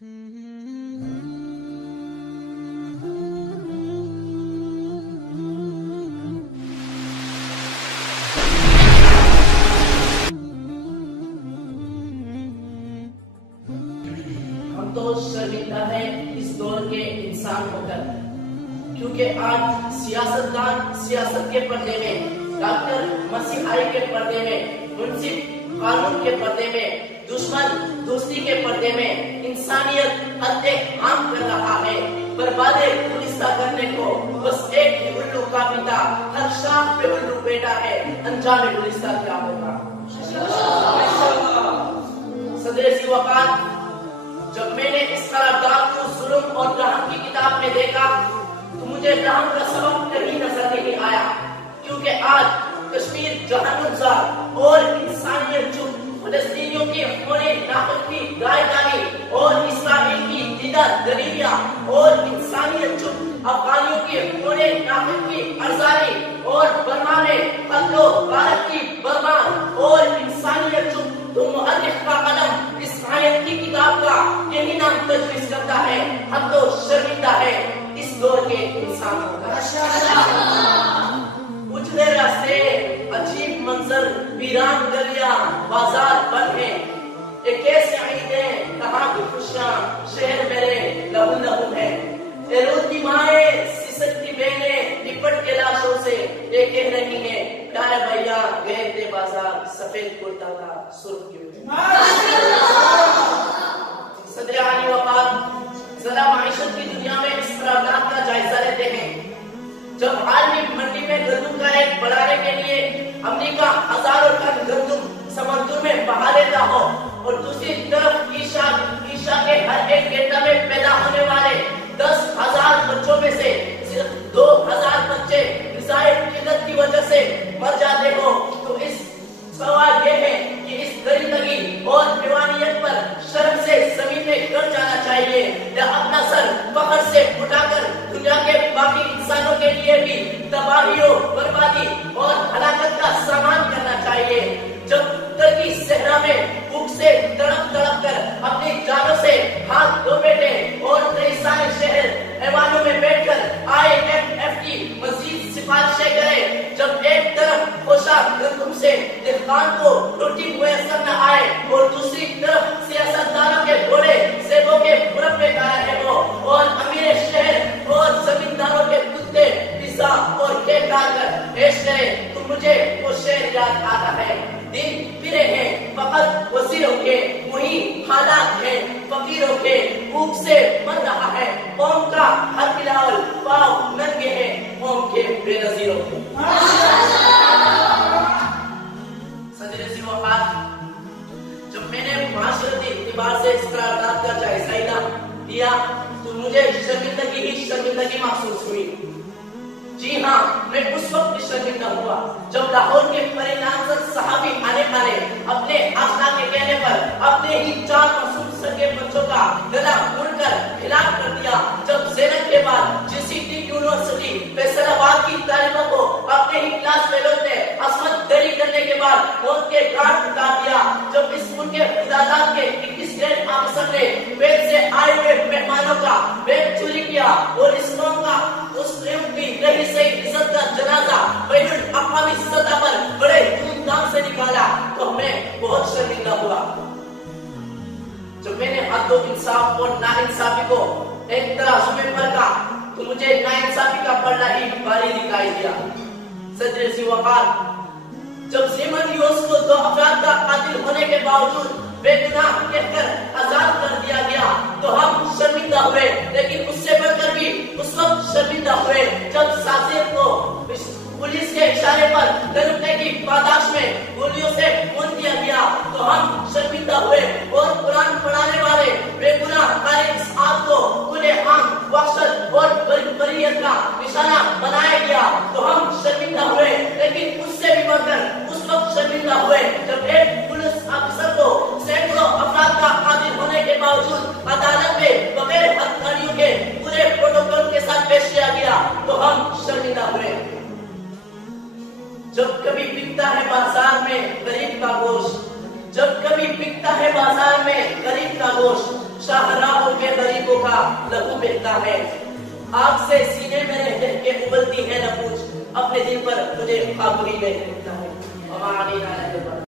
हम तो शर्मिंदा है इस दौर के इंसान होकर, क्योंकि आज सियासतदान सियासत के पर्दे में, डॉक्टर मसीहाई के पर्दे में, मुंसिफ कानून के पर्दे में, दुश्मन दोस्ती के पर्दे में इंसानियत हत्या आम कर रहा है। बर्बादे गुलिस्ता करने को बस एक ही उल्लू का पिता, हर शाम पे उल्लू बेटा है, अंजाम गुलिस्ता क्या होगा? सदर सी वफात, जब मैंने इस करारदाद को जुल्म और रहम की किताब में देखा तो मुझे रहम का सबक कहीं नजर नहीं आया, क्योंकि आज कश्मीर जहानुज़ार और इंसानियत चुप, फलस्तीनियों के होने नाहक की गायदानी और इस्राइल की दीदार दरिया और इंसानियत चुप, अफगानियों के होने नाहक की अर्जानी और बर्मा में कत्लो गारत की बर्बाद और इंसानियत चुप, तो मुअल्लिफ का कलम इस आयत की किताब का यही नाम तजवीज़ करता है। हम तो शर्मिंदा है इस दौर के इंसानों का। उजले रास्ते, अजीब मंजर, वीरान गलियां, बाजार बंद हैं। ये कैसे ईदें, कहाँ की खुशियां, शहर मेरे लहू लहू है। ये रोती माएं, सिसकती बहनें, लिपट के लाशों से ये कह रही हैं, प्यारे भैया गए थे बाजार, सफेद कुर्ता था सुर्ख क्यों? सदर आली वफात ज़रा माइशत की दुनिया में इस प्रावधान का जायजा लेते हैं। जब हाल में मंडी में गंदम का रेट बढ़ाने के लिए अमेरिका हजारों टन गंदम समर्थन में बहा लेता हो और दूसरी तरफ ईशा के हर एक गेटा में पैदा होने वाले 10,000 बच्चों में से सिर्फ 2,000 बच्चे ग़िज़ाई किल्लत की वजह से मर जाते हो, तो इस सवाल ये है कि इस दरिंदगी और दीवानियत पर शर्म से जमीन में गिर जाना चाहिए या अपना सर फख्र से उठाकर दुनिया के बाकी इंसानों के लिए भी तबाहियों, बर्बादी और हलाकत का सामान करना चाहिए। जब टर्की सहरा में भूख से तड़प तड़प कर अपनी जानों से हाथ धो बैठे और कई सारे शहर ऐवानों में बैठकर IMF की मजीद सिफारिशें करें, जब एक तरफ पोशाक गंदम से दिलखान को रोटी मुयस्सर न आए और दूसरी तरफ सियासतदानों के घोड़े सेबों के मुरब्बे खा रहे हो और अमीर शहर और जमींदारों के कुत्ते पिज्जा और केक खाकर ऐश करें, तो मुझे वो शेर याद आता है, दिन फिरे हैं फकत वजीरों के, वही हालात हैं फकीरों के, भूख से मर रहा है कौम का हर बिलावल, पाँव नंगे हैं कौम के बेनज़ीरों के। सदर सी वफात, जब मैंने माशरती इत्तिबार से इस करारदाद का जायजा लिया तो मुझे शर्मिंदगी ही शर्मिंदगी महसूस हुई। जी हाँ, मैं उस वक्त शर्मिंदा हुआ जब लाहौर के परिणाम सहाबी आने वाले अपने आस्था के कहने पर अपने ही 4 मासूम सगे बच्चों का गला उड़कर हिलाक कर दिया। जब ज़ैनब के बाद GCT यूनिवर्सिटी फैसलाबाद की तालिबा को अपने ही क्लास फेलो ने असमत दरी करने के बाद मौत के घाट उतार दिया। जब इस मुल्क के इदारात के 21 ग्रेड ऑफिसर ने वेद से आए हुए मेहमानों का बैग चोरी किया और इस कौम का उस प्रेम की रही से इज्जत का जनाजा बैनुल अक़वामी सतह पर बड़े धूमधाम से निकाला, तो हमें बहुत शर्मिंदा हुआ। जब मैंने हद और इंसाफ और नाइंसाफी को एक तराजू में परखा तो मुझे नाइंसाफी का पलड़ा ही भारी दिखाई दिया। सदर सी वफात, जब ज़ीमन यूसुफ को 2 अफराद का कातिल होने के बावजूद बेगुनाह कहकर आजाद कर दिया गया तो हम शर्मिंदा हुए, लेकिन उससे बढ़कर भी उस वक्त शर्मिंदा हुए जब साजिद को पुलिस के इशारे पर दरुकने की पादाश में गोलियों से भून दिया गया तो हम शर्मिंदा हुए और कुरान पढ़ाने वाले बेगुनाह कारी साहब को खुले आम वहशत और बरीयत का निशाना बनाया गया तो हम शर्मिंदा हुए, लेकिन उससे भी बढ़कर उस वक्त शर्मिंदा हुए जब एक पुलिस अफसर को सैकड़ों अफराद का कातिल होने के बावजूद अदालत में बगैर हथकड़ियों के पूरे प्रोटोकॉल के साथ पेश किया गया तो हम शर्मिंदा हुए। जब कभी बिकता है बाजार में गरीब का गोश्त, जब कभी बिकता है बाजार में गरीब का गोश्त, शाहराहों सैनिकों का लहू बहता है, आग से सीने में रह के उबलती है नफूस, अपने दिल पर तुझे खाबरी में रहता है।